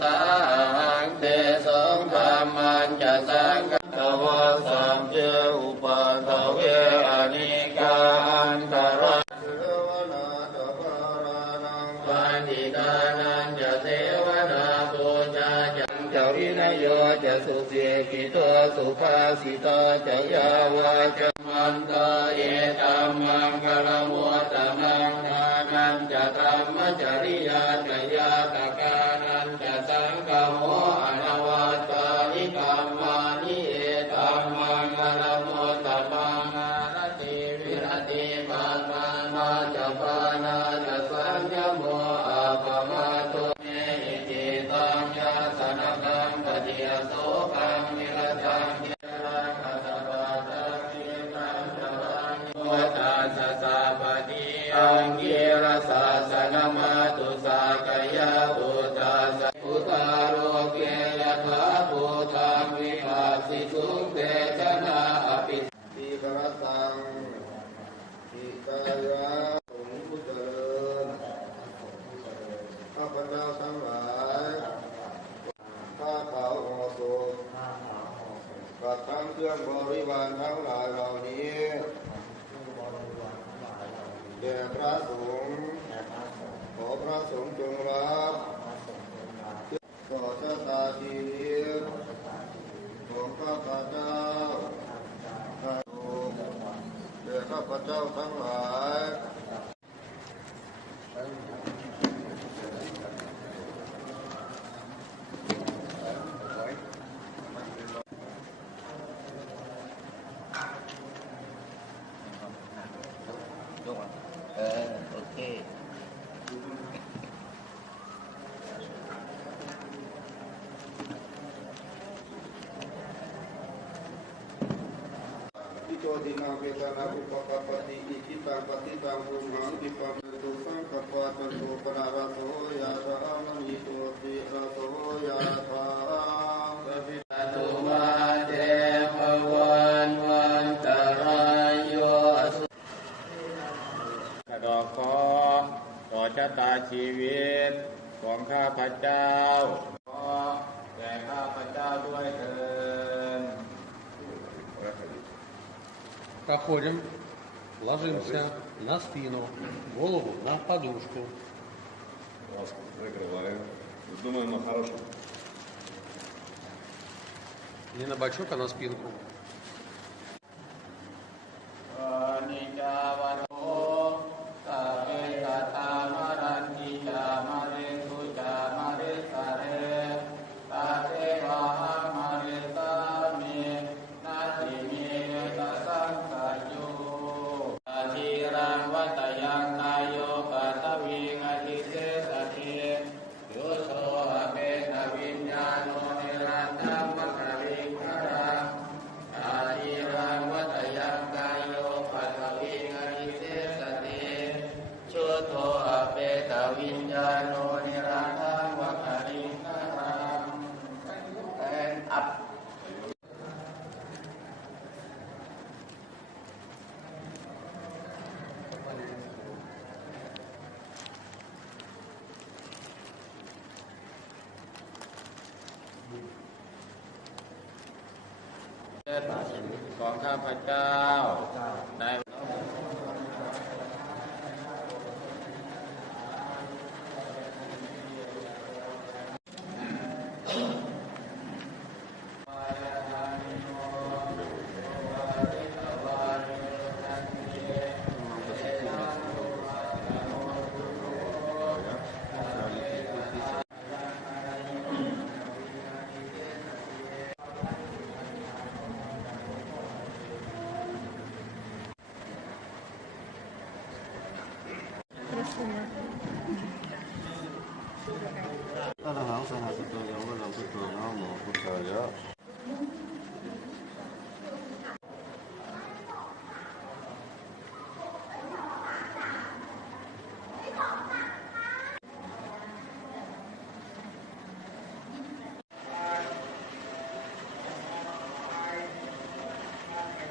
สังเตสงธรรมันจะสังฆตวะสัมเจอุปาทเวอนิกาอันตระวันติตานันจะเทวนาปูชาจังเจ้าวินโยจะสุเสียกิโตสุภาสิตาจะยาวาจะมันตาเอตัมมังคารมุตตมังนานันจะธรรมจริยาจะยาตกานันจะสังฆโมอนวัตตานิกรรมานิเอตัมมังคารมุตตมังอารติวิรติปัสมานาจะปานาจะสัญญโมอาปมาโตเนหิจิตังยาสนะกังปฏิยโสกังนิรตังเจรังอัตตาตังจิตังจรังโมตัสสะสะปะฏิอังกิรสาสนะมาตุสากยะปุตตะสะอุตาโรเกยะถาภูตังวิปัสสิสุเตชะนะอภิติกรตังอิกายะสงฆ์ผู้เจริญข้าพเจ้าทั้งหลายผ้าขาวห่อศพกับทั้งเครื่องบริวารทั้งหลายเหล่านี้แด่พระสงฆ์ขอพระสงฆ์จงรับต่อชะตาชีวิตของข้าพเจ้าแด่ข้าพเจ้าทั้งหลายโอเคอิโตตินาเวทนาอุปกปปติอิทิตังปฏิตังภูหังวิปัสสตุสังฆปะตันตุปนาราโสยะธามณิโตติราโสยะธาสัพพิตุมาเตภวันวันตรายโยกระดอกคอต่อชะตาชีวิตของข้าพเจ้าขอแก่ข้าพเจ้าด้วยเถิดПроходим, ложимся на спину, голову на подушку. Ласку закрываем. Думаем о хорошем. Не на бочок, а на спинку. นิจาวโรสัพเพสัตตามรันติจามะเรสุจามะเรสะเรตาเทวะหังมะเรสามินาทิเมตสังสัจโยอาทิรังวัตยังนายโยปัตตวิงอธิเสสะเทโยโสอเปตวิญญาโนนิรันตังมะคาริงคารังอาทิรังวัตยังกายโยปัตตวิงอธิเสสะเทชุโตอเปตวิญญาโนนิรันตังมะคาริงคารังand upของข้าพเจ้าใน